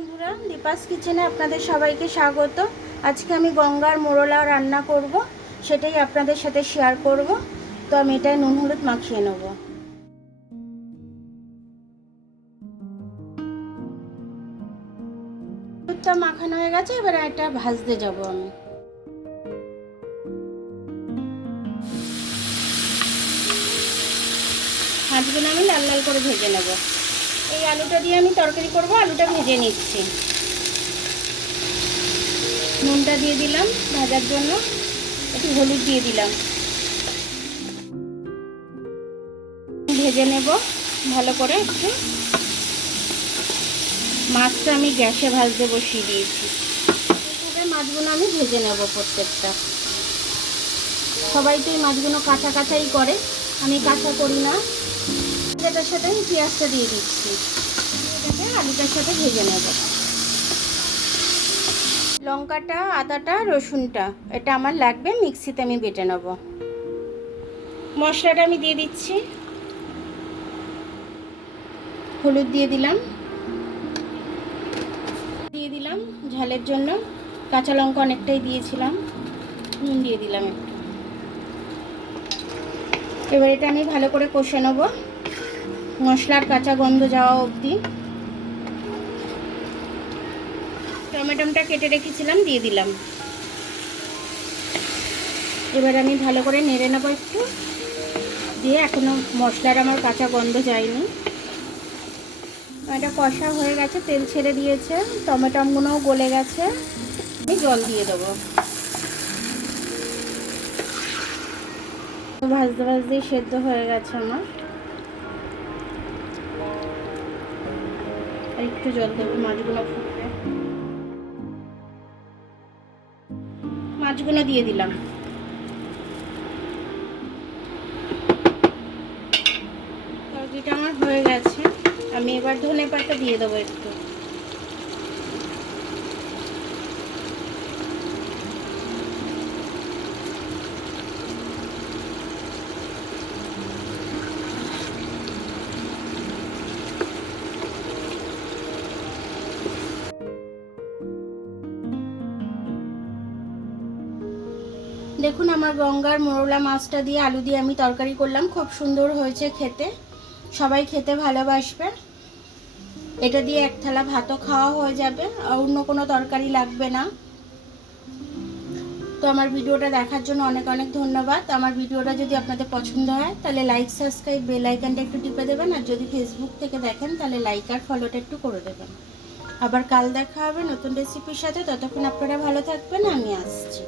বন্ধুরা, দীপাস কিচেনে আপনাদের সবাইকে স্বাগত। আজকে আমি গঙ্গার মোরলা রান্না করব, সেটাই আপনাদের সাথে শেয়ার করব। তো আমি এটায় নুন হলুদ মাখিয়ে নেব। হলুদটা মাখানো হয়ে গেছে, এবার এটা ভাজতে যাব আমি। মাছগুলো আমি লাল লাল করে ভেজে নেব। এই আলুটা দিয়ে আমি তরকারি করব, আলুটা ভেজে নিচ্ছি। নুনটা দিয়ে দিলাম ভাজার জন্য, একটু হলুদ দিয়ে দিলাম, ভেজে নেব ভালো করে একটু। মাছটা আমি গ্যাসে ভাজতে বসিয়ে দিয়েছি। এইভাবে মাছগুলো আমি ভেজে নেব প্রত্যেকটা। সবাই তো এই মাছগুলো কাঁচা কাঁচাই করে, আমি কাঁচা করি না। এটার সাথে আমি পেঁয়াজটা দিয়ে দিচ্ছি, এটাকে আলুটার সাথে ভেজে নেব। লঙ্কাটা, আদাটা, রসুনটা এটা আমার লাগবে, মিক্সিতে আমি বেটে নেব। মশলাটা আমি দিয়ে দিচ্ছি। হলুদ দিয়ে দিলাম, ঝালের জন্য কাঁচা লঙ্কা অনেকটাই দিয়েছিলাম, নুন দিয়ে দিলাম একটু। এবার এটা আমি ভালো করে কষে নেব, মশলার কাঁচা গন্ধ যাওয়া অবধি। টমেটোটা কেটে রেখেছিলাম, দিয়ে দিলাম। এবার আমি ভালো করে নেড়ে নেব একটু, দিয়ে এখনো মশলার আমার কাঁচা গন্ধ যায়নি। এটা কষা হয়ে গেছে, তেল ছেড়ে দিয়েছে, টমেটোগুলোও গলে গেছে। আমি জল দিয়ে দেবো। ভাজতে ভাজতেই সেদ্ধ হয়ে গেছে আমার। আর একটু জল দেবো, মাছগুলো ফুটবে। মাছগুলো দিয়ে দিলাম। তরকারিটা আমার হয়ে গেছে, আমি এবার ধনেপাতা দিয়ে দেবো একটু। দেখুন, আমার গঙ্গার মোরলা মাছটা দিয়ে আলু দিয়ে আমি তরকারি করলাম, খুব সুন্দর হয়েছে খেতে। সবাই খেতে ভালোবাসবে। এটা দিয়ে এক থালা ভাতও খাওয়া হয়ে যাবে, আর অন্য কোনো তরকারি লাগবে না। তো আমার ভিডিওটা দেখার জন্য অনেক অনেক ধন্যবাদ। আমার ভিডিওটা যদি আপনাদের পছন্দ হয় তাহলে লাইক, সাবস্ক্রাইব, বেল আইকনটা একটু টিপে দেবেন। আর যদি ফেসবুক থেকে দেখেন তাহলে লাইক আর ফলোটা একটু করে দেবেন। আবার কাল দেখা হবে নতুন রেসিপির সাথে। ততক্ষণ আপনারা ভালো থাকবেন, আমি আসছি।